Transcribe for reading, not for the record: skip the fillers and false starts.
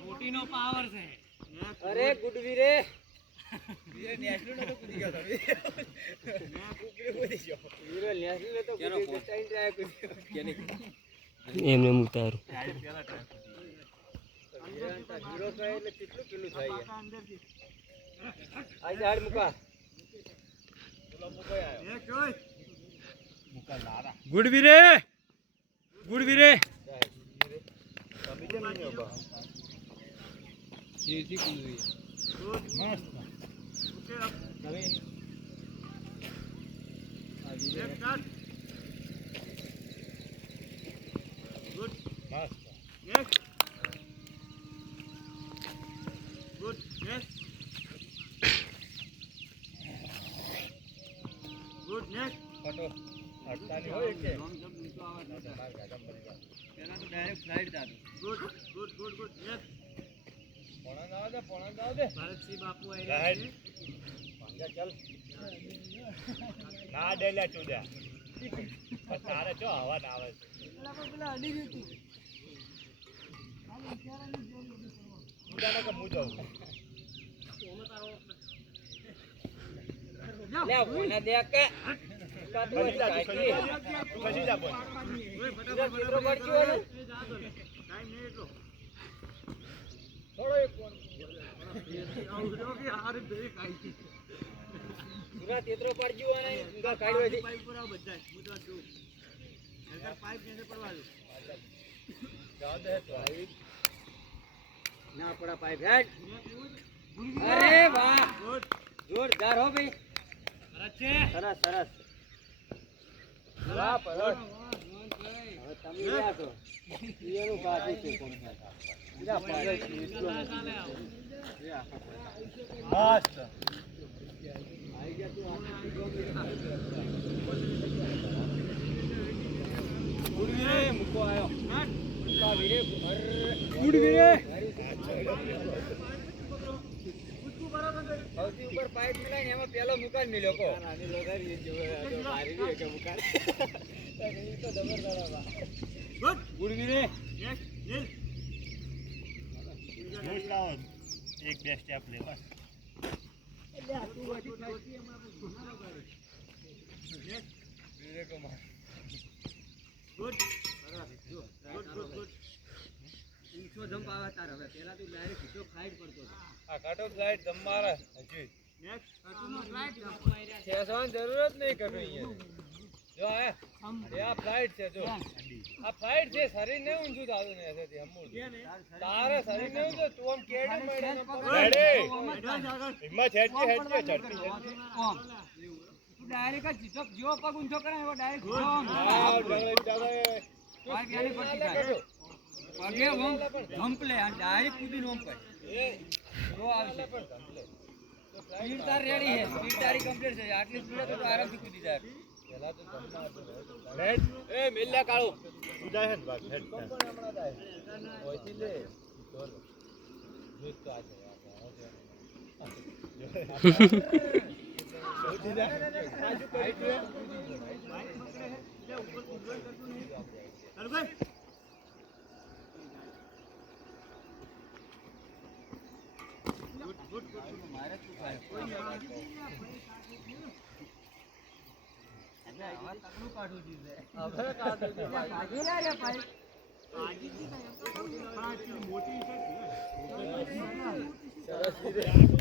મોટીનો power છે. અરે ગુડવીરે વીરે national તો કૂદી ગયો તમે. વીરે નેશનલ તો કૂદી ગયો ટાઈમ ટ્રાય કૂદી કેને એમને ઉતારું હીરો કહે એટલે કેટલું કિલો થાય આ ઝાડ મુકા ચલો મુકાય આવ્યો એક જોઈ મુકા લારા ગુડવીરે ગુડવીરે તમે કેમ નહીં બા જી કૂદી મસ્ત ઓકે હવે આ વીરે કાટ ગુડ મસ્ત yes good yes good next ફટો અડતાની હોય કે જમ નીચો આવે તો બહાર ગાડમ પડી જાય પેલા તો ડાયરેક્ટ ફ્લાઇટ જાતો good good good good yes પોણા દે ભારતસિંહ બાપુ આવી રહ્યા છે પાંગા ચાલ ના ડેલા ચૂડ્યા તારે જો હવા ના આવે પેલા અડી ગઈ હતી ઉડાને કે મુજો લે બોના દે કે કાતો કાઈ કશી જા બોલ ફટાફટ ચિત્રો પડજો ને ટાઈમ નહીં એટલો થોડો એક ફોન આવજો કે હાર બે કાઈ પૂરા ચિત્રો પડજો અને ઉંગા કાઢવા દે પાઇપ પર આવ બધા મુજો જો નકર પાઇપ ને પડવા દો જાવ દે પાઇપ ના પડા પાઇપ હેડ અરે વાહ જોરદાર હો ભાઈ સરસ સરસ વાહ પરત હવે તમે લ્યા કરો એનું બાકી છે કોણ બીજા પાગલ છે એટલો મસ્ત આઈ ગયા તું ગુડવીરે મુકો આયો મુકા વીરે ગુડવીરે સૌથી ઉપર પાઇપ મિલાય એમાં પેલો મુકાન મિલ્યો કો આની લગાડી જો મારી રે કે મુકાન તો જબરદસ્ત ગુડ ગુડવીરે યસ નીલ જોશ લાવો એક બે સ્ટેપ લે બસ એટલે આ તું વાજી ખાઈ એમાં ગુનારો કરે યસ વીરે કો માર ગુડ ગુડ ગુડ ગુડ ઈસો જમ્પ આવે તાર હવે પેલા તું ડાયરેક્ટ સીધો ફ્લાઇટ પડતો આ કાટો ફ્લાઇટ જમ મારે હજી નેક્સ્ટ કાટોનો ફ્લાઇટ છેસવાની જરૂરત નહીં કટો અહીંયા જો આ ફ્લાઇટ છે જો આ ફ્લાઇટ છે શરીર ને ઊંચું થાતું ને એસેથી હમું તારે શરીર ને ઊંચું તું આમ કેડે મળે ને રેડે હિંમત હેડજે ઝડપી ઓમ તું ડાયરેક્ટ સીધો જેવો પગ ઊંચો કરે એવો ડાયરેક્ટ હા પગે ઓમ જમ્પ લે આ ડાયરેક્ટ કૂદી ઓમ પર જો આવશે સ્પીડ તાર રેડી છે સ્પીડ તારી કમ્પ્લીટ છે આટલી સ્પીડ તો આરામથી કૂદી જાય પેલા તો હેડ એ મેલ્યા કાળો કૂદાય હે બાદ હેડ હમણાં જાય ઓયથી લે જોર જીત તો આ જાય સૌથી જાય આજુ કરી દે બાઈક પકડે હે જે ઉપર કૂદવા કરતું નહીં ચાલ ભાઈ ગુડ ગુડ મારે શું થાય કોઈ નહીં હવે તકનું કાઢું દીધે હવે કાઢું દે ભાગી રહ્યા ભાઈ આજી જી તો મોટી છે સરસ